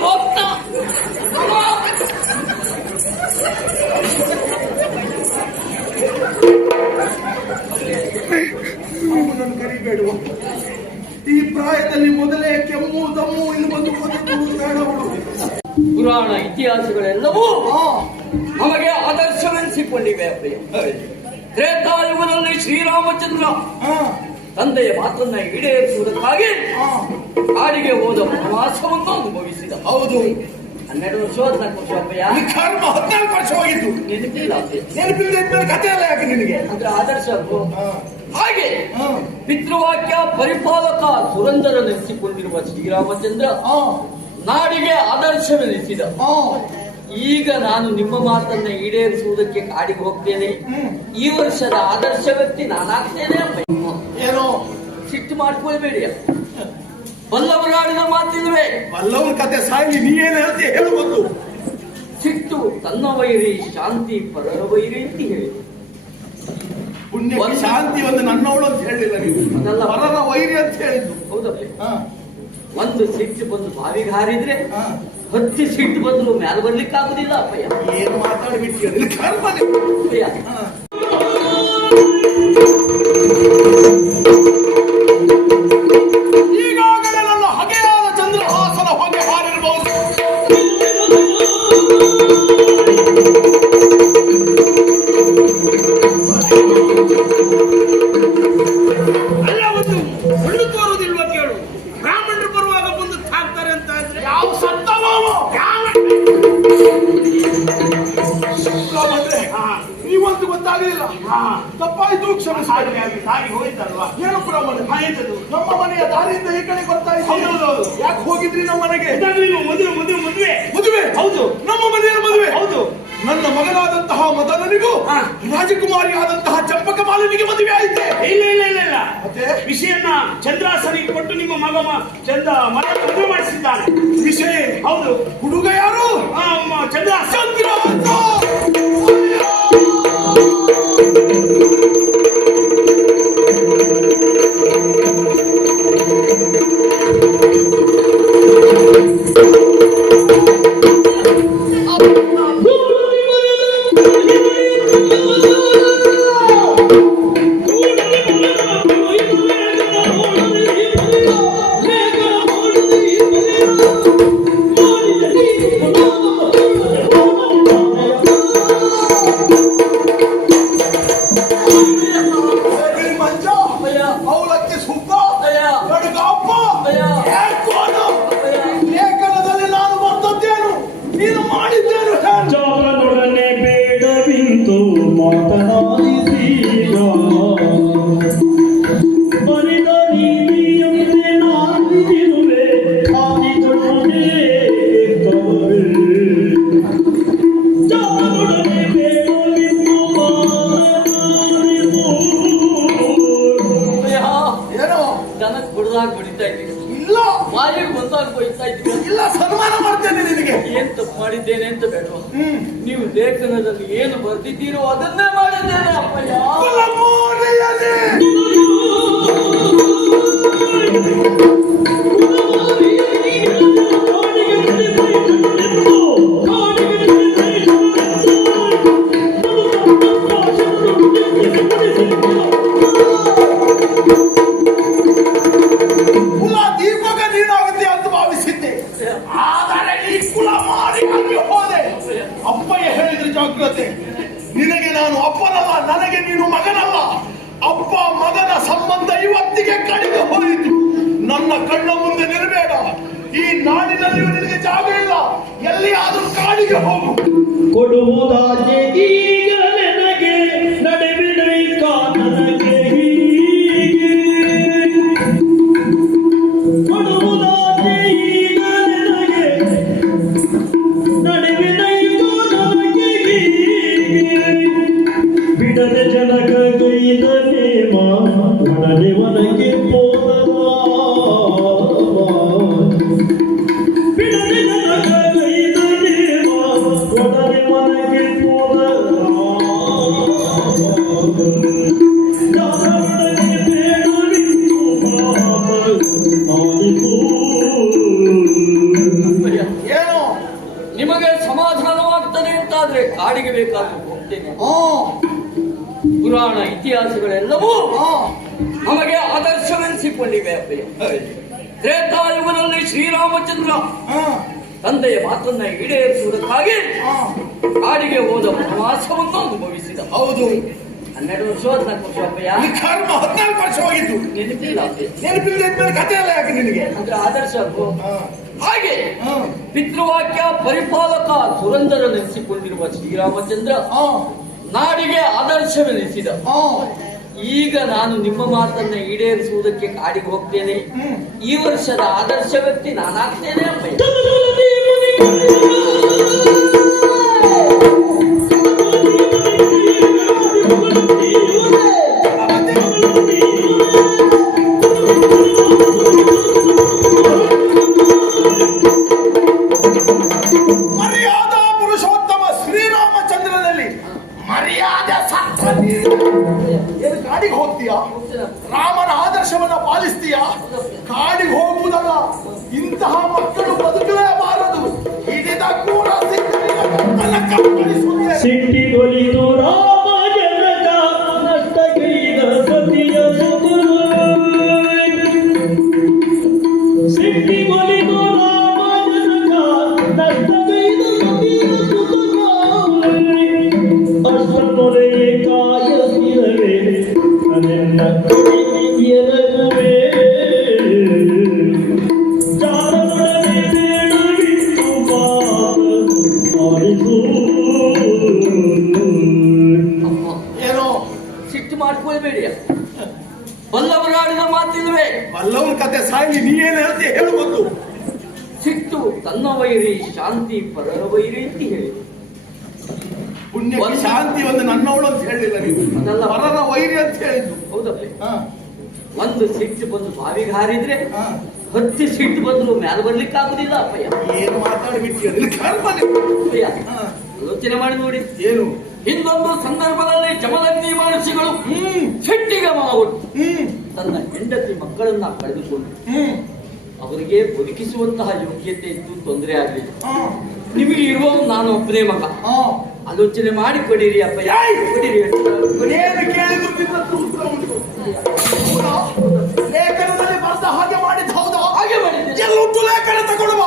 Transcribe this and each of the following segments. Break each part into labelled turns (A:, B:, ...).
A: ಹೋಗ್ತಾ
B: ಕರಿಬೇಡುವ ಈ ಪ್ರಾಯದಲ್ಲಿ ಮೊದಲೇ ಕೆಮ್ಮು ದಮ್ಮು ಇಲ್ಲಿ ಬಂದು
A: ಪುರಾಣ ಇತಿಹಾಸಗಳೆಲ್ಲವೂ ನಮಗೆ ಆದರ್ಶವೆನಿಸಿಕೊಂಡಿವೆ ಅಪ್ಪಯ್ಯ ತ್ರೇತಾಯುಗದಲ್ಲಿ ಶ್ರೀರಾಮಚಂದ್ರ ತಂದೆಯ ಮಾತನ್ನ ಈಡೇರಿಸುವುದಕ್ಕಾಗಿ. ಕಾಡಿಗೆ ಹೋದ ವನವಾಸವನ್ನು ಅನುಭವಿಸಿದ.
B: ಹೌದು.
A: ಹನ್ನೆರಡು ವರ್ಷ ಹದಿನಾಲ್ಕು ವರ್ಷ
B: ಕರ್ಮ ಹದಿನಾಲ್ಕು ವರ್ಷವಾಗಿತ್ತು
A: ನೆನಪಿಲ್ಲ ಅಪ್ಪಯ್ಯ.
B: ನೆನಪಿಲ್ಲದೆ ಕಥೆ ಎಲ್ಲ ಯಾಕೆ ನಿನಗೆ?
A: ಅಂದ್ರೆ ಆದರ್ಶ? ಹಾಗೆ ಪಿತೃವಾಕ್ಯ ಪರಿಪಾಲಕ ಸುರಂದರನೆನಿಸಿಕೊಂಡಿರುವ ಶ್ರೀರಾಮಚಂದ್ರ
B: ಆ,
A: ನಾಡಿಗೆ ಆದರ್ಶವೆನಿಸಿದ. ಈಗ ನಾನು ನಿಮ್ಮ ಮಾತನ್ನ ಈಡೇರಿಸುವುದಕ್ಕೆ ಕಾಡಿಗೆ ಹೋಗ್ತೇನೆ. ಈ ವರ್ಷದ ಆದರ್ಶ ವ್ಯಕ್ತಿ ನಾನಾಗ್ತೇನೆ
B: ಏನೋ?
A: ಸಿಟ್ಟು ಮಾಡ್ಕೊಳ್ಬೇಡಿ. ಬಲ್ಲವರಾಡಿದ ಮಾತಿಲ್ವೇ?
B: ಬಲ್ಲವನ ಕತೆ ಸಾಯಿ ನೀ ಏನ್ ಹೇಳ್ತಿ? ಹೇಳುವುದು
A: ಸಿಟ್ಟು ತನ್ನ ವೈರಿ ಶಾಂತಿ ಪರರ ವೈರಿ ಅಂತ ಹೇಳಿ.
B: ಪುಣ್ಯ ಶಾಂತಿ ಒಂದು ನನ್ನವಳು ಅಂತ ಹೇಳಿಲ್ಲ ನೀವು
A: ಅದಲ್ಲ.
B: ಪರರ ವೈರಿ ಅಂತ ಹೇಳಿದ್ದು.
A: ಹೌದಪ್ಪ.
B: ಹಾ,
A: ಒಂದು ಸಿಟ್ಟು ಬಂದು ಬಾವಿಗೆ ಹಾರಿದ್ರೆ
B: ಹಾ.
A: ಹತ್ತಿ ಸಿಟ್ಟು ಬಂದ್ರು ಮ್ಯಾಲ ಬರ್ಲಿಕ್ಕೆ ಆಗುದಿಲ್ಲ ಅಪ್ಪಯ್ಯ.
B: ಏನು ಮಾತಾಡ್ಬಿಟ್ಟಿಯ ತಪ್ಪಾಯ್ತು ಕ್ಷಮಿಸಿ
C: ಹಾಗೆ ಹಾಗೆ ಹಾಗೆ ಹೋಯ್ತಲ್ವಾ?
B: ಏನು ಬ್ರಾಹ್ಮಣ
C: ಆಯ್ತದು
B: ನಮ್ಮ ಮನೆಯ ದಾರಿಯಿಂದ ಈ ಕಡೆ ಬರ್ತಾ
C: ಹೌದು, ಹೌದು.
B: ಯಾಕೆ ಹೋಗಿದ್ರಿ ನಮ್ಮ ಮನೆಗೆ?
C: ಮದುವೆ ಮದುವೆ ಮದುವೆ.
B: ಮದುವೆ?
C: ಹೌದು.
B: ನಮ್ಮ ಮನೆಯ ಮದುವೆ?
C: ಹೌದು.
B: ನನ್ನ ಮಗನಾದಂತಹ ಮದನನಿಗೂ. ರಾಜಕುಮಾರಿ ಆದಂತಹ ಚಂಪಕ ಮಾಲಿನಿಗೆ ಮದುವೆ ಆಯ್ತೆ.
C: ಇಲ್ಲ ಇಲ್ಲ ಇಲ್ಲ ಇಲ್ಲ.
B: ಮತ್ತೆ?
C: ವಿಷಯನ್ನ ಚಂದ್ರಾಸನಿಗೆ ಕೊಟ್ಟು ನಿಮ್ಮ ಮಗ ಚಂದ್ರ ಚಂದ ಮಗ ಮದುವೆ ಮಾಡಿಸಿದ್ದಾನೆ.
B: ವಿಷಯ?
C: ಹೌದು.
B: ಹುಡುಗ ಯಾರು?
C: ಆ, ಮ-
B: ಲೇಖನದಲ್ಲಿ ಏನು
A: ಬರ್ತಿದ್ದೀರೋ ಅದನ್ನೇ ಮಾಡಿದ್ದೇನೆ
B: ಈ ನಾಡಿನಲ್ಲಿ ನಿನಗೆ ಜಾಗ ಇಲ್ಲ. ಎಲ್ಲಿ ಆದರೂ ಕಾಡಿಗೆ ಹೋಗು.
D: ಕೊಡುವುದಾಚೆ
A: ಪುರಾಣ ಇತಿಹಾಸಗಳೆಲ್ಲವೂ ನಮಗೆ ಆದರ್ಶವೆನಿಸಿಕೊಂಡಿವೆ ತ್ರೇತಾಯುಗದಲ್ಲಿ ಶ್ರೀರಾಮಚಂದ್ರ ತಂದೆಯ ಮಾತನ್ನ ಈಡೇರಿಸುವುದಕ್ಕಾಗಿ ಕಾಡಿಗೆ ಹೋದ ವನವಾಸವನ್ನು ಅನುಭವಿಸಿದ.
B: ಹೌದು.
A: ಹನ್ನೆರಡು ವರ್ಷ ಹದಿನಾಲ್ಕು ವರ್ಷ
B: ಕರ್ಮ ಹದಿನಾಲ್ಕು ವರ್ಷ ಹೋಗಿದ್ದು.
A: ನೆನಪಿಲ್ಲ
B: ಕಥೆ ಎಲ್ಲ ಯಾಕೆ ನಿನಗೆ?
A: ಅಂದ್ರೆ ಆದರ್ಶ? ಹಾಗೆ ಪಿತೃವಾಕ್ಯ ಪರಿಪಾಲಕ ಸುರಂದರನೆನಿಸಿಕೊಂಡಿರುವ ಶ್ರೀರಾಮಚಂದ್ರ
B: ಹಾ.
A: ನಾಡಿಗೆ ಆದರ್ಶವೆನಿಸಿದ ಈಗ ನಾನು ನಿಮ್ಮ ಮಾತನ್ನ ಈಡೇರಿಸುವುದಕ್ಕೆ ಕಾಡಿಗೆ ಹೋಗ್ತೇನೆ. ಈ ವರ್ಷದ ಆದರ್ಶ ವ್ಯಕ್ತಿ ನಾನಾಗ್ತೇನೆ ಅಪ್ಪಯ್ಯ
B: ಏನೋ
A: ಸಿಟ್ಟು ಮಾಡ್ಕೊಳ್ಬೇಡಿ. ಬಲ್ಲವರಾಡಿದ ಮಾತಿಲ್ವೇ?
B: ಬಲ್ಲವನ ಕತೆ ಸಾಗಿ ನೀ ಏನ್ ಹೇಳ್ತೀಯ ಹೇಳು
A: ಸಿಟ್ಟು ತನ್ನ ವೈರಿ ಶಾಂತಿ ಪರರ ವೈರಿ ಅಂತ ಹೇಳಿ.
B: ಪುಣ್ಯ ಶಾಂತಿ ಒಂದು ನನ್ನವಳು ಅಂತ ಹೇಳಿಲ್ಲ ನೀವು. ಪರರ ವೈರಿ ಅಂತ ಹೇಳಿದ್ರು
A: ಹೌದಪ್ಪ. ಒಂದು ಸಿಟ್ಟು ಬಂದು ಬಾವಿಗೆ ಹಾರಿದ್ರೆ
B: ಹಾ.
A: ಹತ್ತು ಸಿಟ್ಟು ಬಂದ್ರು ಮ್ಯಾಲ ಬರ್ಲಿಕ್ಕೆ ಆಗುದಿಲ್ಲ ಅಪ್ಪಯ್ಯ.
B: ಏನು ಮಾತಾಡಿಬಿಟ್ಟಿಯ ಹಾ.
A: ಆಲೋಚನೆ ಮಾಡಿ ನೋಡಿ.
B: ಏನು?
A: ಇನ್ನೊಂದು ಸಂದರ್ಭದಲ್ಲಿ ಜಮದಗ್ನಿ ಮಹರ್ಷಿಗಳು
B: ಹ್ಮ್.
A: ಸಿಟ್ಟಿಗೆ
B: ಹ್ಮ್.
A: ತನ್ನ ಹೆಂಡತಿ ಮಕ್ಕಳನ್ನ ಕಳೆದುಕೊಂಡು
B: ಹ್ಮ್.
A: ಅವರಿಗೆ ಬದುಕಿಸುವಂತಹ ಯೋಗ್ಯತೆ ಇದ್ದು ತೊಂದರೆ ಆಗಲಿಲ್ಲ.
B: ಹಾ.
A: ನಿಮಗೆ ಇರುವ ನಾನು ಒಬ್ಬನೇ ಮಗ.
B: ಹಾ.
A: ಆಲೋಚನೆ ಮಾಡಿ ಕೊಡಿರಿ ಅಪ್ಪ. ಯಾಯ್ ಕೊಡಿರಿ?
B: ಕೊನೆಯನ್ನು ಕೇಳಿದ್ರು ವಿಪತ್ತು ಉಂಟು? ಲೇಖನದಲ್ಲಿ ಬರೆದ ಹಾಗೆ ಮಾಡಿದ್ದು ಹೌದಾ?
A: ಹಾಗೆ ಮಾಡಿದ್ದೇನೆ
B: ಎಲ್ಲುಂಟು ಲೇಖನ ತಗೊಳ್ಳುವ.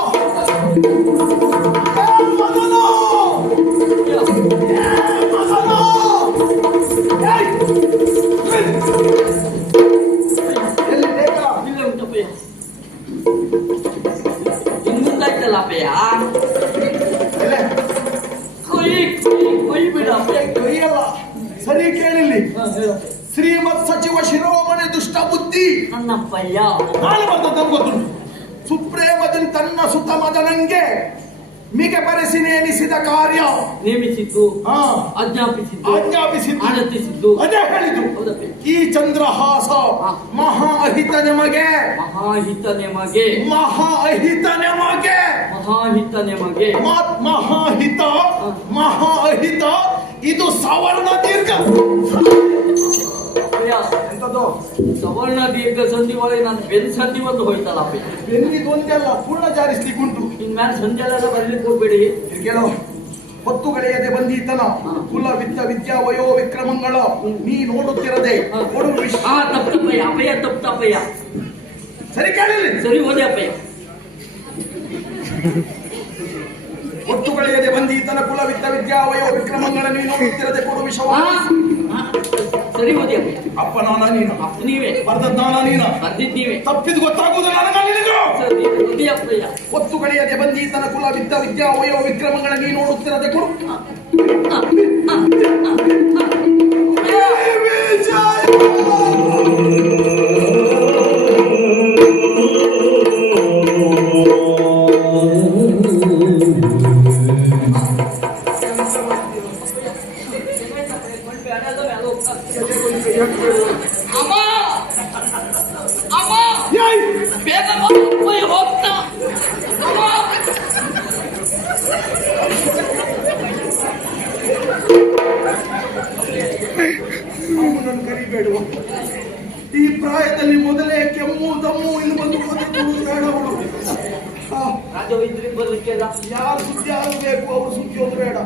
A: ಇನ್ನು ಮುಂದಾಯ್ತಲ್ಲ ಅಪ್ಪಯ್ಯ?
B: ಸರಿ ಕೇಳಿಲ್ಲಿ
A: ಹಾ, ಹೇಳಪ್ಪ.
B: ಶ್ರೀಮತ್ ಸಚಿವ ಶಿರೋಮಣಿ ದುಷ್ಟ ಬುದ್ಧಿ
A: ನನ್ನಪ್ಪಯ್ಯ
B: ಬರ್ತದ ಸುಪ್ರೇಮದಲ್ಲಿ ತನ್ನ ಸುತ್ತ ನಂಗೆ ಮಿಗೆ ಬರೆಸಿ ನೇಮಿಸಿದ ಕಾರ್ಯ.
A: ನೇಮಿಸಿದ್ದು ಆಜ್ಞಾಪಿಸಿದ್ದು
B: ಆಜ್ಞಾಪಿಸಿದ್ದು.
A: ಆನಂದಿಸಿದ್ದು
B: ಅದೇ
A: ಹೇಳಿದ್ರು.
B: ಈ ಚಂದ್ರಹಾಸ. ಮಹಾ ಅಹಿತ ನಿಮಗೆ.
A: ಮಹಾಹಿತ ನಿಮಗೆ.
B: ಮಹಾ ಅಹಿತ ನಿಮಗೆ.
A: ಮಹಾಹಿತ ನಿಮಗೆ.
B: ಮಹಾಹಿತ ಮಹಾ ಅಹಿತ ಇದು ಸವರ್ಣ ದೀರ್ಘ
A: ಸವರ್ಣ ದೀರ್ಘ ಸಂಧಿ ಒಳಗೆ ನಾನು ಬೆನ್ ಸಂಧಿ ಒಂದು ಹೋಯ್ತಲ್ಲ ಪೂರ್ಣ
B: ಬೆನ್ನಿದು ಒಂದೆಲ್ಲ ಪೂರ್ಣ ಜಾರಿಸ್ಲಿಕ್ಕುಂಟು
A: ಸಂಜೆ ಎಲ್ಲ ಬರ್ಲಿಕ್ಕೆ ಹೋಗ್ಬೇಡಿ.
B: ಕೇಳೋ ಹೊತ್ತು ಗಳೆಯದೆ ಬಂದೀತನ ಕುಲ ವಿತ್ತ ವಿದ್ಯಾ ವಯೋ ವಿಕ್ರಮಗಳ. ನೀ ನೋಡುತ್ತಿರದೆ
A: ಆ ತಪ್ಪಯ್ಯ ಅಪ್ಪಯ್ಯ ತಪ್ಪು ತಪ್ಪಯ್ಯ
B: ಸರಿ ಕೇಳಿಲ್ಲ
A: ಸರಿ ಹೋದೆ ಅಪ್ಪಯ್ಯ.
B: ಹೊತ್ತು ಗಳೆಯದೆ ಬಂದೀತನ ಕುಲ ವಿತ್ತ ವಿದ್ಯಾ ವಯೋ ವಿಕ್ರಮಗಳ. ನೀ ನೋಡುತ್ತಿರದೆ ಕೊಡು ವಿಷವ
A: ಸರಿ ಹೋದೆ
B: ಅಪ್ಪ ನಾನ ನೀನ
A: ಅಪ್ಪ ನೀವೇ
B: ಬರ್ದದ್ ನಾನ. ನೀನ
A: ಬರ್ದಿದ್ ನೀವೇ
B: ತಪ್ಪಿದ್ ಗೊತ್ತಾಗುವುದು ನನಗ
A: ಒತ್ತು ಅಪ್ಪಯ್ಯ
B: ಹೊತ್ತು ಬಂದೀತನ ಕುಲ ವಿತ್ತ ವಿದ್ಯಾ ವಯೋ ವಿಕ್ರಮಗಳ ನೀ ನೋಡುತ್ತಿರದೆ ಕೊಡು.
A: ಅಮ್ಮ ಅಮ್ಮ! ಬೇಗ ಬರ್ಲಿಕ್ಕೆಲ್ಲ
B: ಯಾರು ಸುದ್ದಿ ಆಗಬೇಕು ಅವರು ಸುದ್ದಿ ಬೇಡ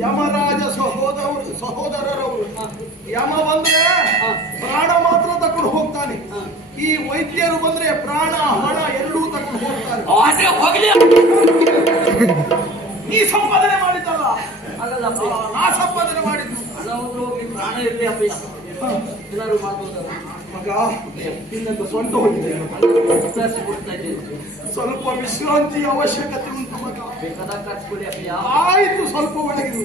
B: ಯಮರಾಜ ಸಹೋದರ ಸಹೋದರರು ಸಹೋದರರವರು ಯಮ ಬಂದ್ರೆ ಪ್ರಾಣ ಮಾತ್ರ ತಕೊಂಡು ಹೋಗ್ತಾನೆ ಈ ವೈದ್ಯರು ಬಂದ್ರೆ ಪ್ರಾಣ ಹಣ ಎರಡೂ ತಕೊಂಡು ಹೋಗ್ತಾರೆ ನೀ ಸಂಪಾದನೆ ಮಾಡಿದ್ದಲ್ಲ ಆ, ನಾ ಸಂಪಾದನೆ ಮಾಡಿದ್ದು
A: ಹಣ ಪ್ರಾಣ ಇರಲಿ ಅಪ್ಪ ಏನಾದ್ರು
B: ಮಗ ಇನ್ನೊಂದು ಸೊಂಟ ಹೋಗಿದೆ. ಸ್ವಲ್ಪ ವಿಶ್ರಾಂತಿ ಅವಶ್ಯಕತೆ ಉಂಟು ಮಗ. ಆಯ್ತು ಸ್ವಲ್ಪ ಒಳಗಿರು.